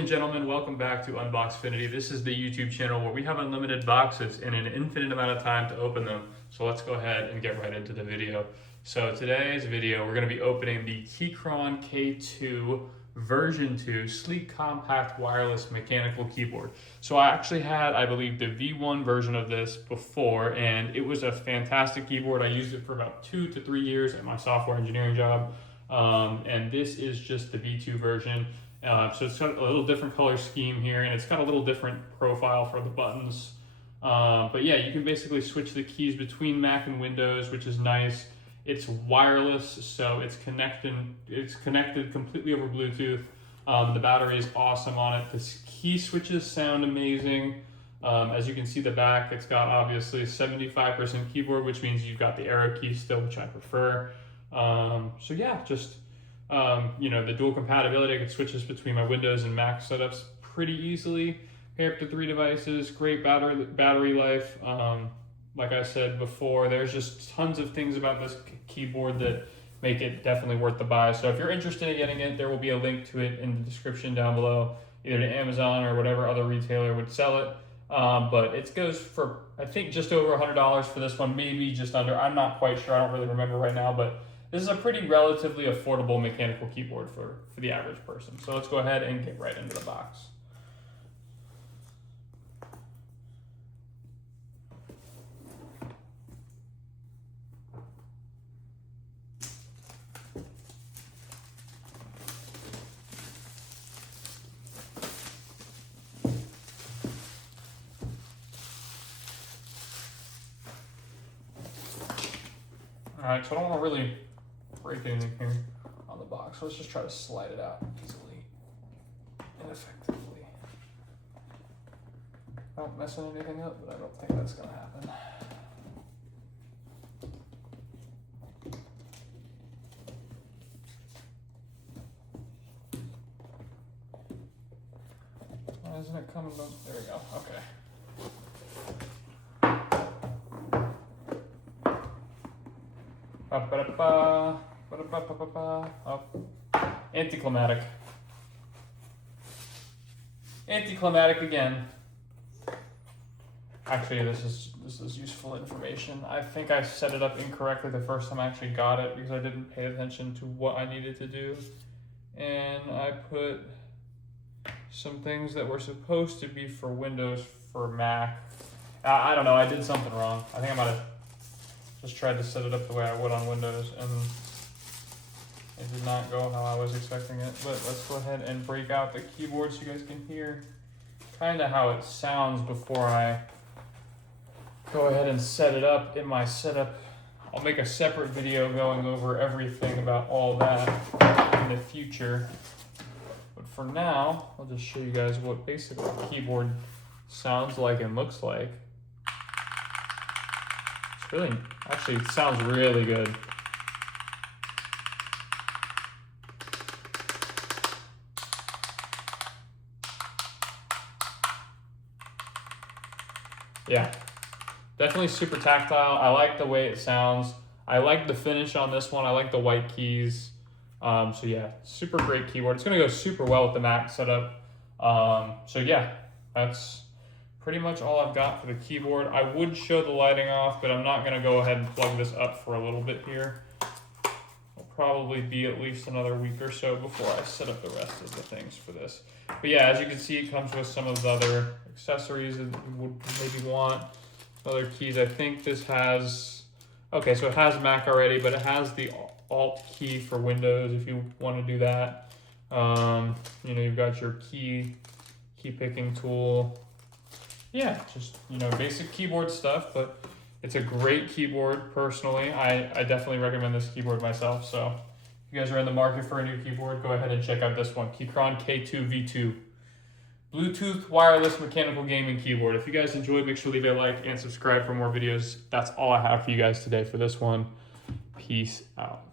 And gentlemen, welcome back to Unboxfinity. This is the YouTube channel where we have unlimited boxes and an infinite amount of time to open them. So let's go ahead and get right into the video. So today's video, we're going to be opening the Keychron K2 version 2 sleek compact wireless mechanical keyboard. So I actually had, I believe, the V1 version of this before, and it was a fantastic keyboard. I used it for about 2 to 3 years at my software engineering job. And this is just the V2 version. So it's got a little different color scheme here, and it's got a little different profile for the buttons. But yeah, you can basically switch the keys between Mac and Windows, which is nice. It's wireless, so it's connected completely over Bluetooth. The battery is awesome on it. The key switches sound amazing. As you can see the back, it's got obviously 75% keyboard, which means you've got the arrow key still, which I prefer. So yeah, just the dual compatibility. I could switch this between my Windows and Mac setups pretty easily. Pair up to 3 devices, great battery life. Like I said before, there's just tons of things about this keyboard that make it definitely worth the buy. So if you're interested in getting it, there will be a link to it in the description down below, either to Amazon or whatever other retailer would sell it. But it goes for, I think, just over $100 for this one, maybe just under. I'm not quite sure, I don't really remember right now, but this is a pretty relatively affordable mechanical keyboard for the average person. So let's go ahead and get right into the box. All right, so I don't want to really break anything here on the box. So let's just try to slide it out easily and effectively. Not messing anything up, but I don't think that's gonna happen. Why isn't it coming? There we go, okay. Oh. Anticlimactic. Anticlimactic again. Actually, this is useful information. I think I set it up incorrectly the first time I actually got it because I didn't pay attention to what I needed to do. And I put some things that were supposed to be for Windows for Mac. I don't know, I did something wrong. I think I might have just tried to set it up the way I would on Windows, and it did not go how I was expecting it. But let's go ahead and break out the keyboard so you guys can hear kind of how it sounds before I go ahead and set it up in my setup. I'll make a separate video going over everything about all that in the future. But for now, I'll just show you guys what basically the keyboard sounds like and looks like. Really, actually, it sounds really good. Yeah, definitely super tactile. I like the way it sounds. I like the finish on this one. I like the white keys. So yeah, super great keyboard. It's gonna go super well with the Mac setup. So yeah, that's pretty much all I've got for the keyboard. I would show the lighting off, but I'm not gonna go ahead and plug this up for a little bit here. It'll probably be at least another week or so before I set up the rest of the things for this. But yeah, as you can see, it comes with some of the other accessories that you would maybe want. Other keys, I think this has, okay, so it has Mac already, but it has the Alt key for Windows if you want to do that. You've got your key picking tool. Yeah, just, basic keyboard stuff, but it's a great keyboard personally. I definitely recommend this keyboard myself. So if you guys are in the market for a new keyboard, go ahead and check out this one, Keychron K2 V2. Bluetooth wireless mechanical gaming keyboard. If you guys enjoyed, make sure to leave a like and subscribe for more videos. That's all I have for you guys today for this one. Peace out.